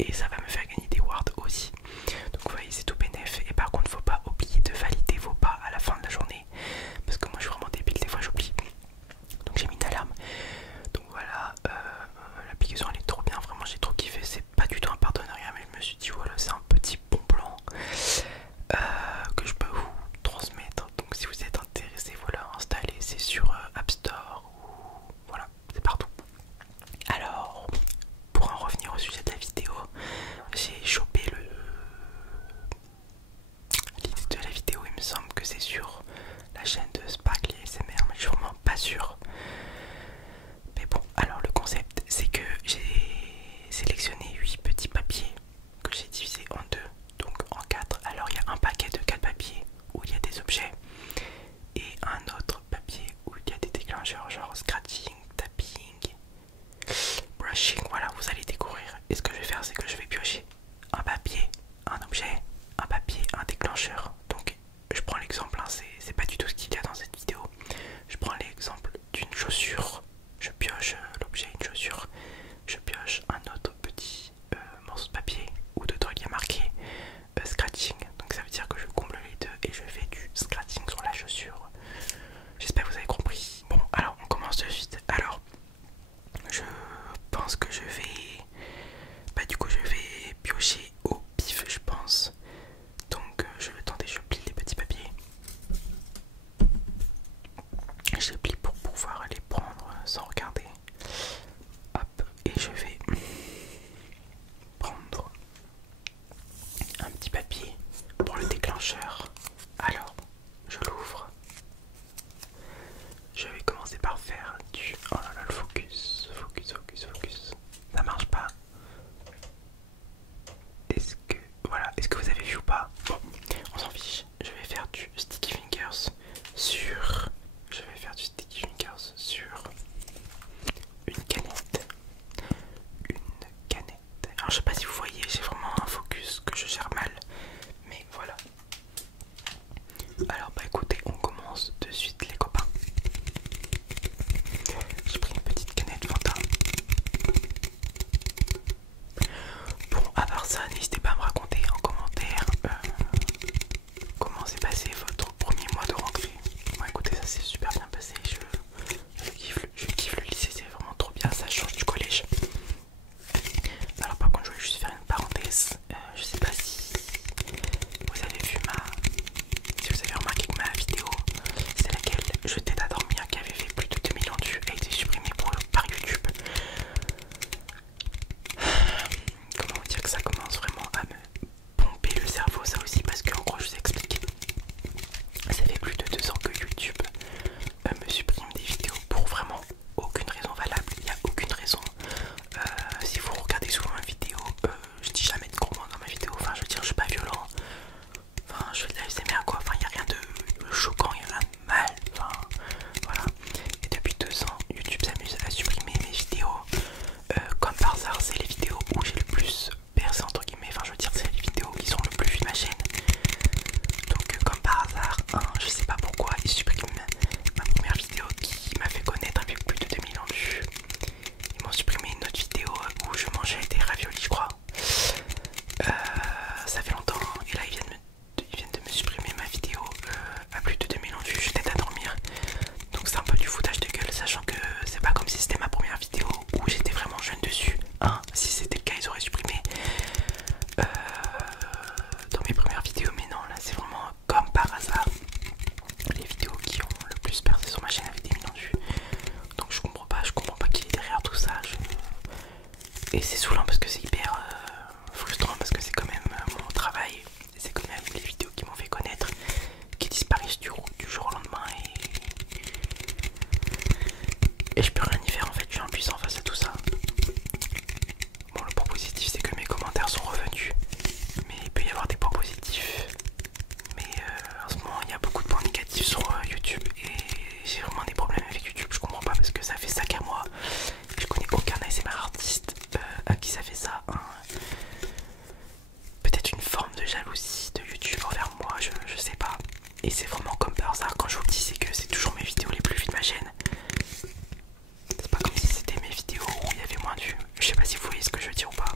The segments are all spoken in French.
et ça va me faire gagner des wards aussi. Donc vous voyez, c'est tout bénef. Et par contre, faut pas oublier de valider vos pas à la fin de la journée, parce que moi je suis vraiment débile, des fois j'oublie. Donc j'ai mis une alarme. Donc voilà, l'application elle est trop bien, vraiment j'ai trop kiffé. C'est pas du tout un partenariat, mais je me suis dit voilà, c'est un petit bon plan que je peux vous transmettre. Donc si vous êtes intéressé, voilà, installez, c'est sur App Store ou voilà, c'est partout. Alors, pour en revenir au sujet de la vidéo, j'ai chopé l'idée de la vidéo, il me semble que c'est sur la chaîne de Sparkly ASMR, mais je suis vraiment pas sûr. Mais bon, alors le concept c'est que j'ai sélectionné 8 petits papiers que j'ai divisés en deux, donc en 4. Alors il y a un paquet de 4 papiers où il y a des objets et un autre papier où il y a des déclencheurs genre scratching, tapping, brushing. Voilà, vous allez découvrir. Et ce que je vais faire, c'est que je vais piocher un papier, un objet, un papier, un déclencheur. Donc je prends l'exemple, hein, c'est pas du tout ce qu'il y a dans cette vidéo. Je prends l'exemple d'une chaussure, je pioche l'objet, une chaussure, je pioche un autre petit morceau de papier où dedans il y a marqué scratching. Donc ça veut dire que je comble les deux et je fais du scratching sur la chaussure. J'espère que vous avez compris. Bon, alors on commence de suite. Alors, je pense que je vais... Bah du coup je vais piocher au pif, je pense. Donc je vais tenter, je plie les petits papiers. Je les plie pour pouvoir les prendre sans regarder. Hop, et je vais prendre un petit papier pour le déclencheur. Alors, je l'ouvre. Je vais commencer par faire du... Oh là là, le focus, focus, focus, focus. Ça marche pas. Est-ce que... Voilà, est-ce que vous avez vu ou pas? Bon, on s'en fiche. Je vais faire du sticky fingers sur... Je vais faire du sticky fingers sur une canette. Une canette. Alors je sais pas si vous voyez, j'ai vraiment un focus que je gère mal. Mais voilà. Alors bah écoutez, on commence de suite les copains. J'ai pris une petite canette Fanta. Bon, à part ça, n'hésitez pas à me raconter en commentaire comment s'est passé votre premier mois de rentrée. Bon écoutez, ça s'est super bien passé. Je kiffe le lycée, c'est vraiment trop bien, ça change du collège. Alors par contre, je voulais juste faire une parenthèse. Je sais pas si vous avez vu si vous avez remarqué que ma vidéo, c'est laquelle je t'aide à dormir, qui avait fait plus de 2 millions de vues, a été supprimée par YouTube. Comment vous dire que ça commence vraiment à me pomper le cerveau, ça aussi, parce que en gros je vous explique. Ça fait plus de 2 ans que YouTube me supprime des vidéos pour vraiment aucune raison valable. Il n'y a aucune raison. Si vous regardez souvent ma vidéo, je dis jamais de gros mots dans ma vidéo. Enfin, je veux dire, je suis pas violent. Enfin, je fais de la ASMR quoi. Enfin, il n'y a rien de choquant, il n'y a rien de mal. Enfin, voilà. Et depuis 2 ans, YouTube s'amuse à supprimer mes vidéos. Comme par hasard, c'est les vidéos où j'ai le plus percé entre guillemets. Enfin, je veux dire, c'est les vidéos qui sont le plus vues de ma chaîne. Donc, comme par hasard, hein, je sais pas pourquoi ils suppriment ma première vidéo qui m'a fait connaître avec plus de 2 millions de vues. Ils m'ont supprimé une autre vidéo où je mangeais des raviolis, je crois. Ça fait longtemps, et là ils viennent de me supprimer ma vidéo à plus de 2 millions de vues, je t'aide à dormir. Donc c'est un peu du foutage de gueule, sachant que c'est pas comme si c'était ma première vidéo où j'étais vraiment jeune dessus. Hein, si c'était le cas, ils auraient supprimé dans mes premières vidéos, mais non, là c'est vraiment comme par hasard les vidéos qui ont le plus percé sur ma chaîne avec des millions de vues. Donc je comprends pas qui est derrière tout ça. Et c'est saoulant parce que c'est hyper frustrant, parce que c'est quand même mon travail, c'est quand même les vidéos qui m'ont fait connaître qui disparaissent du jour au lendemain, et je peux rien y faire en fait, je suis impuissant face à tout ça. Bon, le point positif c'est que mes commentaires sont revenus, mais il peut y avoir des points positifs. Mais en ce moment il y a beaucoup de points négatifs sur YouTube, et j'ai vraiment des problèmes avec YouTube. Je comprends pas parce que ça fait ça qu'à moi. Je connais aucun ASMR artiste à qui ça fait ça, hein. Peut-être une forme de jalousie de YouTube envers moi, je sais pas. Et c'est vraiment comme par hasard, quand je vous le dis, c'est que c'est toujours mes vidéos les plus vues de ma chaîne. C'est pas comme si c'était mes vidéos où il y avait moins de vues. Je sais pas si vous voyez ce que je veux dire ou pas.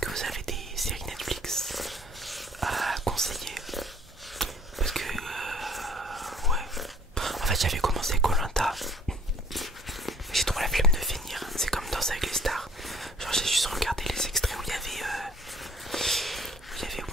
que vous avez des séries Netflix à conseiller? Parce que ouais, en fait j'avais commencé koh, j'ai trop la flemme de finir. C'est comme Danse avec les stars. Genre j'ai juste regardé les extraits où il y avait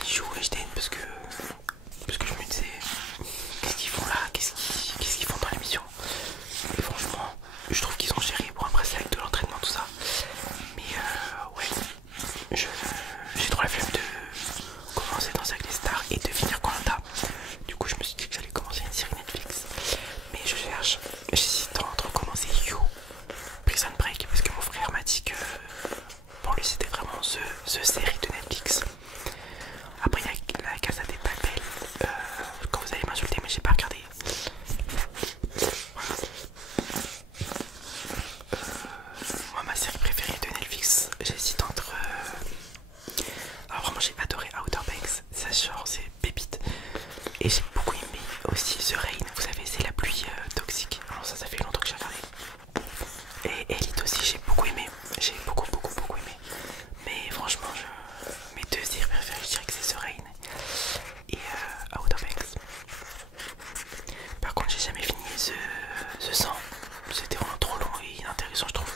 Michou et Eden parce que je me disais qu'est-ce qu'ils font là, qu'est-ce qu'ils font dans l'émission. Et franchement je trouve qu'ils ont géré. Bon après c'est avec de l'entraînement tout ça. Mais ouais, j'ai trop la flemme de commencer Danse avec les stars et de finir koh. Du coup je me suis dit que j'allais commencer une série Netflix. Mais j'hésite entre commencer You, Prison Break, parce que mon frère m'a dit que pour lui c'était vraiment the série de Netflix. Après il y a la Casa des Papel, quand vous allez m'insulter mais j'ai pas regardé. Moi ma série préférée de Netflix, j'hésite entre... Alors vraiment j'ai adoré Outer Banks, ça genre c'est pépite. Et j'ai beaucoup aimé aussi The Rain, vous savez c'est la pluie toxique. Alors ça fait longtemps que j'ai regardé. Et Elite aussi j'ai beaucoup aimé, j'ai beaucoup aimé. Mais franchement mes deux séries préférées je dirais que c'est The Rain et Outer Banks. Par contre j'ai jamais fini The 100, c'était vraiment trop long et inintéressant je trouve.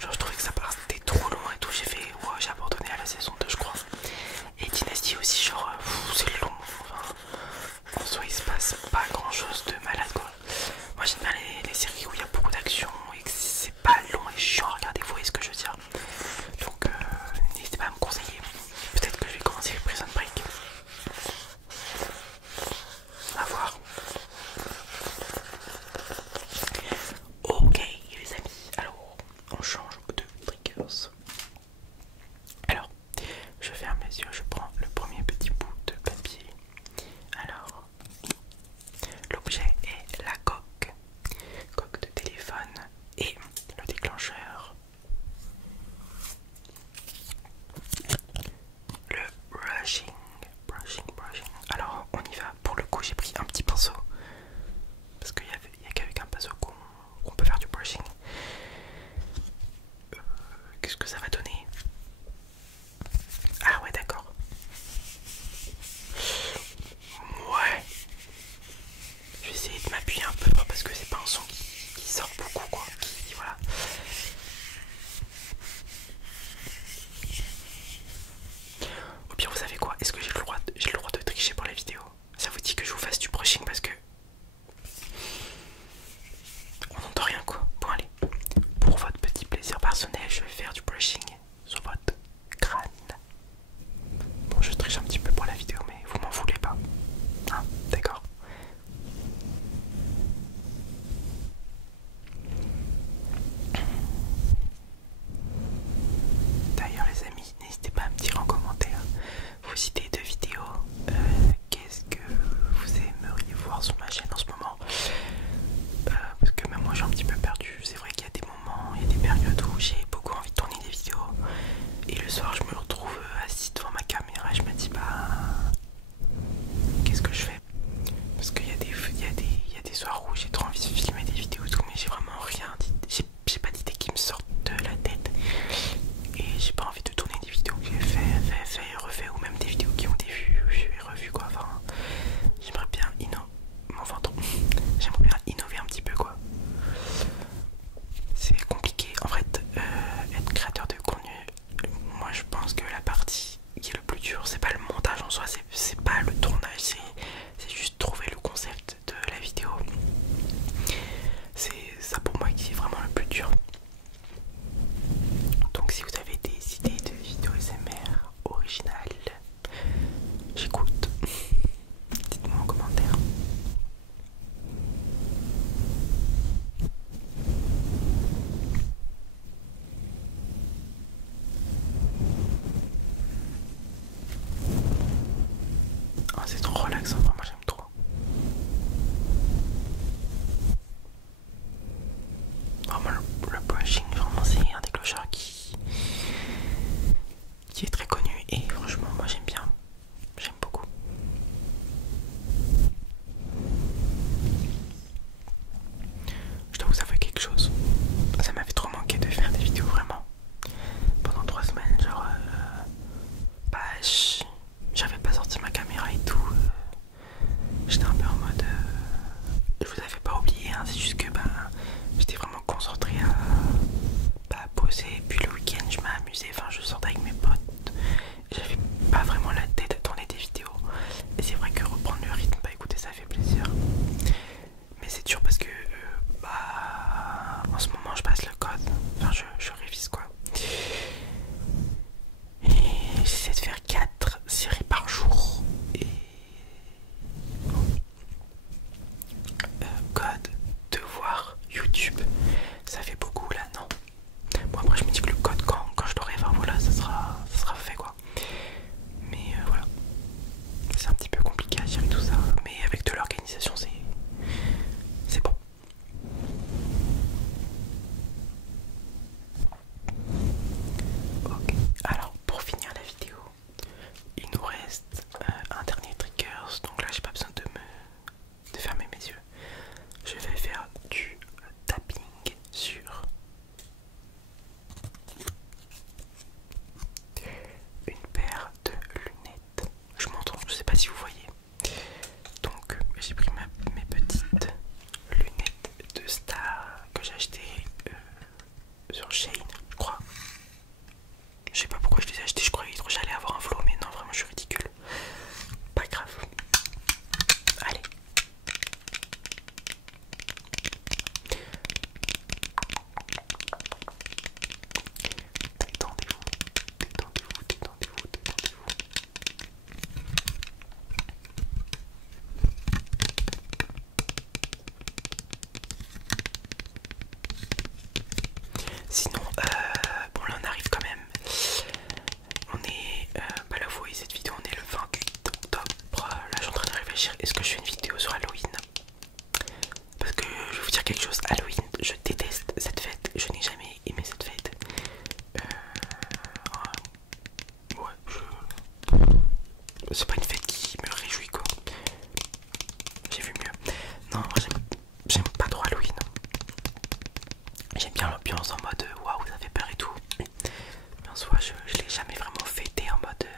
Genre je trouvais que ça partait trop long et tout, j'ai abandonné à la saison 2 je crois. Et Dynasty aussi genre c'est long, enfin en soi il se passe pas grand chose de malade quoi. Moi j'aime bien les séries où il y a beaucoup d'action et que c'est pas long et chiant à regarder, vous voyez ce que je veux dire. Donc n'hésitez pas à me conseiller. Peut-être que je vais commencer le Prison Break. À voir. Ok les amis, alors on change de triggers. Alors je ferme les yeux, je prends le premier petit bout de papier. Alors l'objet est la coque de téléphone et le déclencheur, le brushing. Alors on y va. Pour le coup j'ai pris un petit pinceau parce qu'il n'y a qu'avec un pinceau qu'on peut faire du brushing. Qu'est-ce que ça va donner? Ah ouais d'accord. Ouais. Je vais essayer de m'appuyer un peu parce que c'est pas un son qui sort beaucoup quoi. Voilà. Ou bien vous savez quoi? Est-ce que j'ai le droit de tricher pour la vidéo? Ça vous dit que je vous fasse du brushing parce que on n'entend rien quoi. Bon allez. Pour votre petit plaisir personnel, je vais faire du brushing sur votre crâne. Bon je triche un petit peu pour la vidéo mais vous m'en voulez pas. Hein, d'accord. D'ailleurs les amis, n'hésitez pas à me dire en commentaire vos idées de vidéos. Qu'est-ce que vous aimeriez voir sur ma chaîne en ce moment? Parce que même moi j'ai un petit peu perdu. C'est vrai qu'il y a des moments, il y a des périodes où j'ai beaucoup envie de tourner des vidéos. Et le soir je me retrouve assis devant ma caméra et je me dis bah qu'est-ce que je fais? Parce qu'il y a des soirs où j'ai trop envie de filmer des vidéos et tout, mais j'ai vraiment rien, j'ai pas d'idée qui me sortent de la tête. Et j'ai pas envie de tourner des vidéos que j'ai fait et refait, ou même des vidéos qui ont des vues et revues quoi. Enfin, j'aimerais bien j'aimerais bien innover un petit peu quoi. C'est compliqué en fait, être créateur de contenu. Moi je pense que la partie qui est le plus dur, c'est pas le montage en soi, c'est pas le tournage, c'est juste trouver le concept de la vidéo. C'est ça pour moi qui est vraiment le plus dur. Donc si vous avez des idées de vidéos SMR originales, j'écoute. Dites-moi en commentaire. Oh, c'est trop relaxant, moi j'aime trop. Vraiment le brushing, vraiment c'est un déclencheur qui est très connu et franchement moi j'aime bien, j'aime beaucoup. Je dois vous avouer quelque chose, ça m'avait trop manqué de faire des vidéos vraiment pendant 3 semaines, genre réfléchir, est-ce que je fais une vidéo sur Halloween? Parce que je vais vous dire quelque chose, Halloween, je déteste cette fête, je n'ai jamais aimé cette fête. Ouais, c'est pas une fête qui me réjouit quoi. J'ai vu mieux. Non, moi j'aime pas trop Halloween. J'aime bien l'ambiance en mode waouh, ça fait peur et tout. Mais en soi, je l'ai jamais vraiment fêté en mode.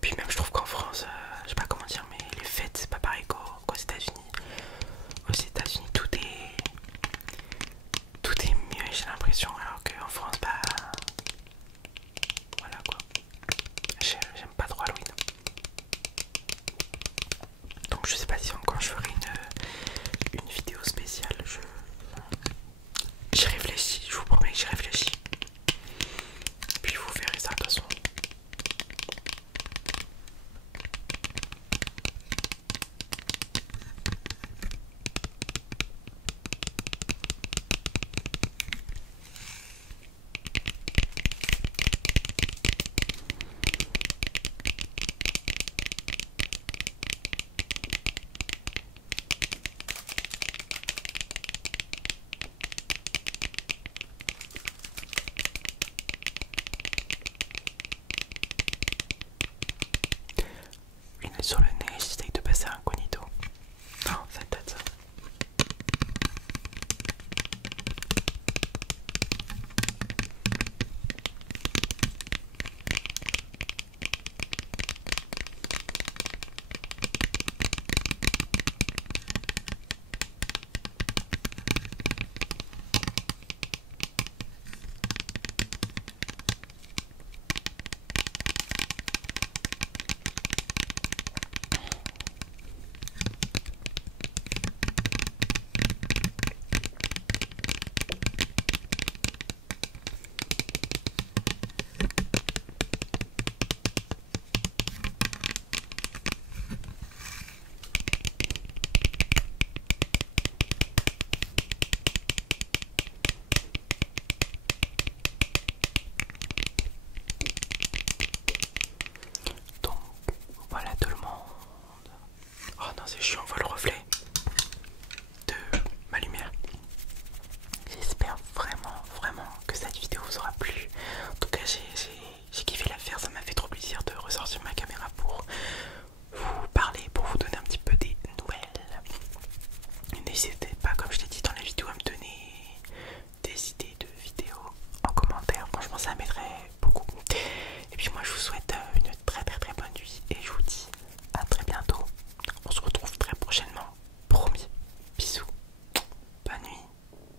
Puis même, je trouve qu'en France, je sais pas comment dire, mais les fêtes c'est pas pareil qu'aux États-Unis. Aux États-Unis, tout est mieux, j'ai l'impression, alors qu'en France, bah. Voilà quoi. J'aime pas trop Halloween. Donc je sais pas si encore je ferai une vidéo spéciale. J'y réfléchis, je vous promets que j'y réfléchis. Puis vous verrez ça de toute façon. Lunettes sur le